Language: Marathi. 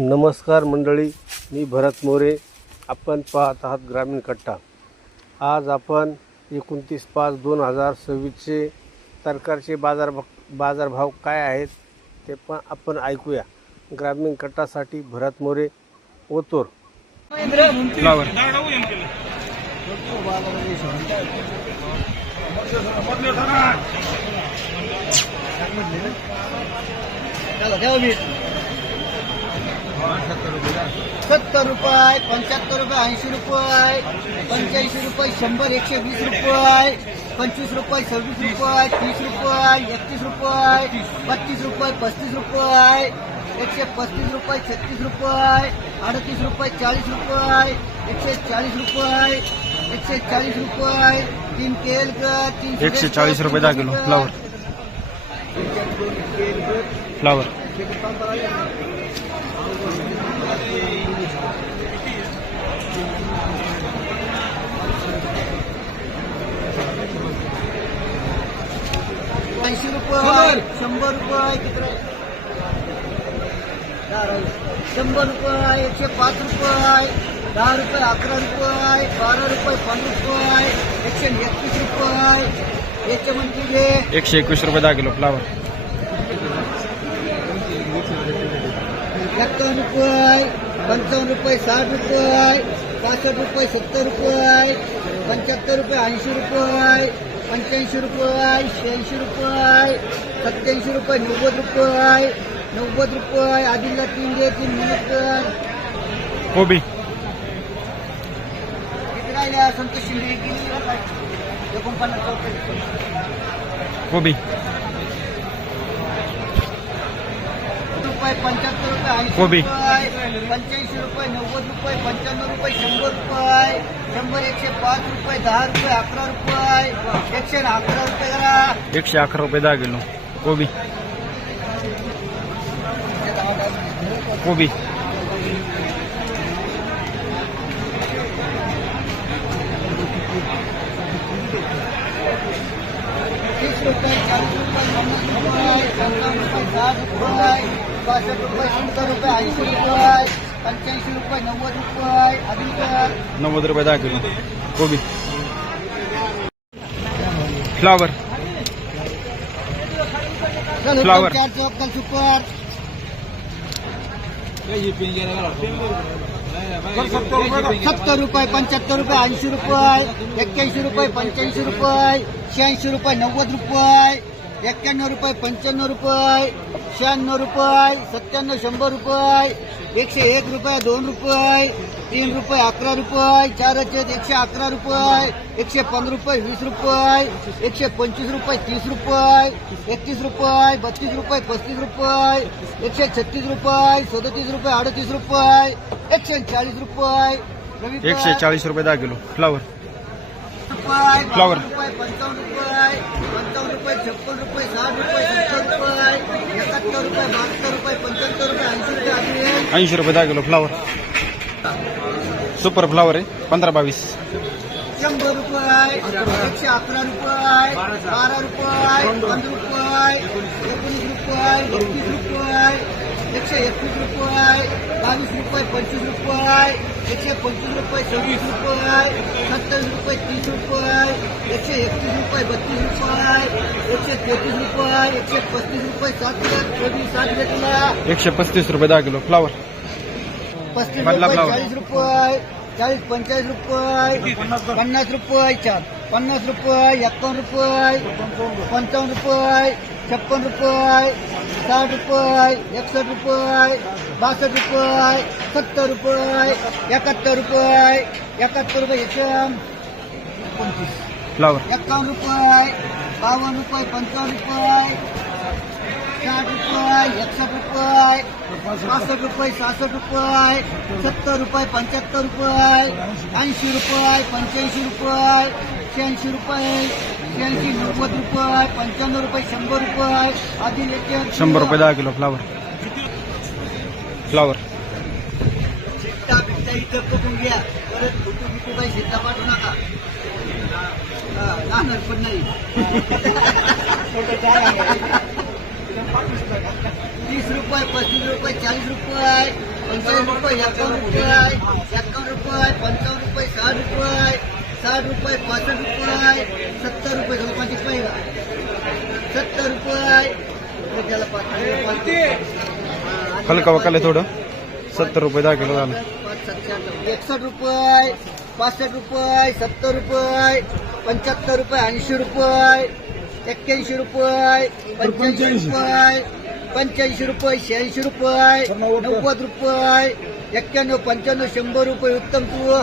नमस्कार मंडळी, मी भरत मोरे. आपण पाहत आहात ग्रामीण कट्टा. आज आपण 29/5/2026चे तरकारचे बाजारभाव काय आहेत ते पण आपण ऐकूया. ग्रामीण कट्टासाठी भरत मोरे, ओतूर. ₹70, ₹75, ₹80, ₹85, ₹100, ₹120, ₹25, ₹26, ₹30, ₹31, ₹32, ₹35, ₹135, ₹36, ₹38, ₹40, ₹140, ₹140, 3 केल का 140 रुपये 10 किलो फ्लावर. 80 रुपये, 100 रुपये, किती रे? 100 रुपये, 105 रुपये, 10 रुपये, 11 रुपये, 12 रुपये, 15 रुपये, 131 रुपये. याचे म्हणजे 121 रुपये 10 किलो फ्लावर. 51 रुपये, 55 रुपये, 60 रुपये, 65 रुपये, 70 रुपये, 75 रुपये, 80 रुपये, 85 रुपये, 86 रुपये, 87 रुपये, 90 रुपये, 90 रुपये. आदिलला 3 दे, 3 मिनिट. कोबी किती राहिल्या? संतोष शिंदे 49 रुपये. कोबी 75 रुपये, 80 कोबी. रुपये, 85 रुपये, 90 रुपये, 95 रुपये, 100 रुपये, 100, 105 रुपये, 10 रुपये, 11 रुपये, 111 रुपये. करा 111 रुपये 10 किलो कोबी. कोबी 30 रुपये, 40 रुपये, 50 रुपये, 55 रुपये, 60 रुपये, 65 रुपये, 70 रुपये, 80 रुपये, 85 रुपये, 90 रुपये. आदिलकर 90 रुपये 10 किलो कोबी. Flower flower. 4 चौकल सुपर 70 रुपये, 75 रुपये, 80 रुपये, 81 रुपये, 85 रुपये, 86 रुपये, 90 रुपये, 91 रुपये, 95 रुपये, 96 रुपये, 97, 100 रुपये, 101 रुपये, 2 रुपये, 3 रुपये, 11 रुपये, 4 111 रुपये, 115 रुपये, 20 रुपये, 125 रुपये, 30 रुपये, 31 रुपये, 32 रुपये, 35 रुपये, 136 रुपये, 37 रुपये, 38 रुपये, 140 रुपये. 140 रुपये 10 किलो फ्लावर. फ्लावर 55 रुपये, 56 रुपये, 60 रुपये, 70 रुपये, 71 रुपये, 72 रुपये, 75 रुपये, 80 80 रुपये. रुपये 10 किलो फ्लावर. सुपर फ्लावर आहे 15-22. 100 रुपये, 111 रुपये, 12 रुपये, 15 रुपये, 19 रुपये, 31 रुपये, 121 रुपये, 22 रुपये, 25 रुपये, 125 रुपये, 26 रुपये, 27 रुपये, 30 रुपये, 131 रुपये, 32 रुपये, 133 रुपये, 135 रुपये, 60 घेतला. 135 रुपये 10 किलो फ्लावर. 35 बदला रुपये, फ्लावर. 40 रुपये, 40, 45 रुपये, 50 रुपये, 50 रुपये, 51 रुपये, 55 रुपये, 56 रुपये, 60 रुपये, 61 रुपये, 62 रुपये, 70 रुपये, 71 रुपये, 71 रुपये, 29 फ्लावर 51 रुपये, 52 रुपये, 55 रुपये, 60 रुपये, 61 रुपये, 65 रुपये, 66 रुपये, 70 रुपये, 75 रुपये, 80 रुपये, 85 रुपये, 86 रुपये, 86, 90 रुपये, 95 रुपये, 100 रुपये. आदिल 100 रुपये 10 किलो फ्लावर. फ्लावर शिट्टा बिट्टा इथं बघून घ्या. परत फुटू बिटू काही शिट्टा पाठवू नका. राहणार पण नाही. 30 रुपये, 35 रुपये, 40 रुपये, पंचाळीस रुपये 51 रुपये 55 रुपये 60 रुपये 65 रुपये 70 रुपये 25 रुपये 70 रुपये त्याला 5 हलका वकाले थोडं 70 रुपये 10 किलो झालं. 61 रुपये 65 रुपये 70 रुपये 75 रुपये 80 रुपये 81 रुपये 85 रुपये 85 रुपये 86 रुपये 90 रुपये 91 95 100 रुपये उत्तम तूर